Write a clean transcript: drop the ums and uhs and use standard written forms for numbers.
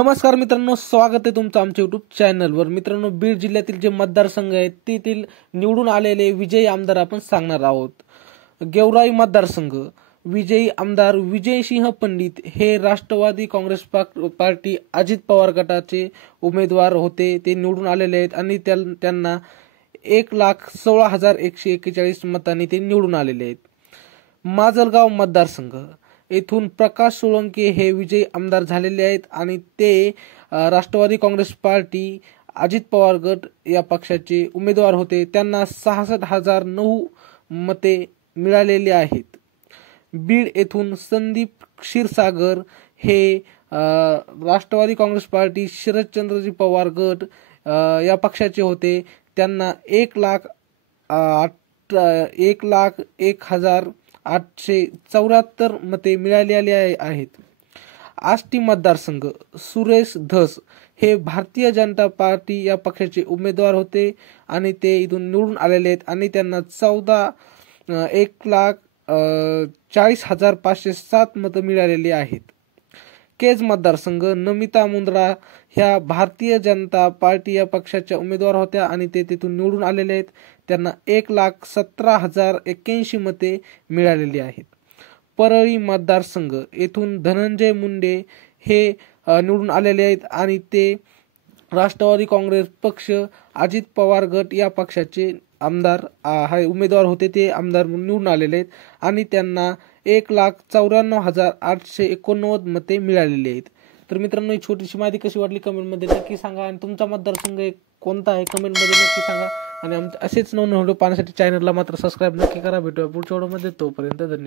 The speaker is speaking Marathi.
नमस्कार मित्रांनो, स्वागत आहे तुमचं आमच्या यूट्यूब चॅनलवर। मित्रांनो, बीड जिल्ह्यातील जे मतदारसंघ आहेत तेथील निवडून आलेले विजयी आमदार आपण सांगणार आहोत। गेवराई मतदारसंघ विजयी आमदार विजयसिंह पंडित हे राष्ट्रवादी काँग्रेस पार्टी अजित पवार गटाचे उमेदवार होते। ते निवडून आलेले आहेत आणि त्यांना 1,16,141 मतांनी ते निवडून आलेले आहेत। माजलगाव मतदारसंघ येथून प्रकाश सोळंके हे विजयी आमदार झालेले आहेत आणि ते राष्ट्रवादी काँग्रेस पार्टी अजित पवार गट या पक्षाचे उमेदवार होते। त्यांना 66,009 मते मिळालेली आहेत। बीड येथून संदीप क्षीरसागर हे राष्ट्रवादी काँग्रेस पार्टी शरदचंद्रजी पवार गट या पक्षाचे होते। त्यांना 1,01,874 मते मिळालेली आहेत। आष्टी मतदारसंघ सुरेश धस हे भारतीय जनता पार्टी या पक्षाचे उमेदवार होते आणि ते इथून निवडून आलेले आहेत आणि त्यांना 1,40,507 मतं मिळालेली आहेत। केज मतदारसंघ नमिता मुंद्रा ह्या भारतीय जनता पार्टी या पक्षाच्या उमेदवार होत्या आणि ते तिथून निवडून आलेले आहेत। त्यांना 1,17,081 मते मिळालेली आहेत। परळी मतदारसंघ येथून धनंजय मुंडे हे निवडून आलेले आहेत आणि ते राष्ट्रवादी काँग्रेस पक्ष अजित पवार गट या पक्षाचे आमदार उमेदवार होते। ते आमदार निवडून आलेले आहेत आणि त्यांना 1,94,889 मते मिळालेली आहेत। तर मित्रांनो, ही छोटीशी माहिती कशी वाटली कमेंटमध्ये नक्की सांगा आणि तुमचा मतदारसंघ कोणता आहे कमेंटमध्ये नक्की सांगा आणि असेच नवीन व्हिडिओ पाहण्यासाठी चॅनलला मात्र सबस्क्राईब नक्की करा। भेटूया पुढच्या व्हिडिओमध्ये, तोपर्यंत धन्यवाद।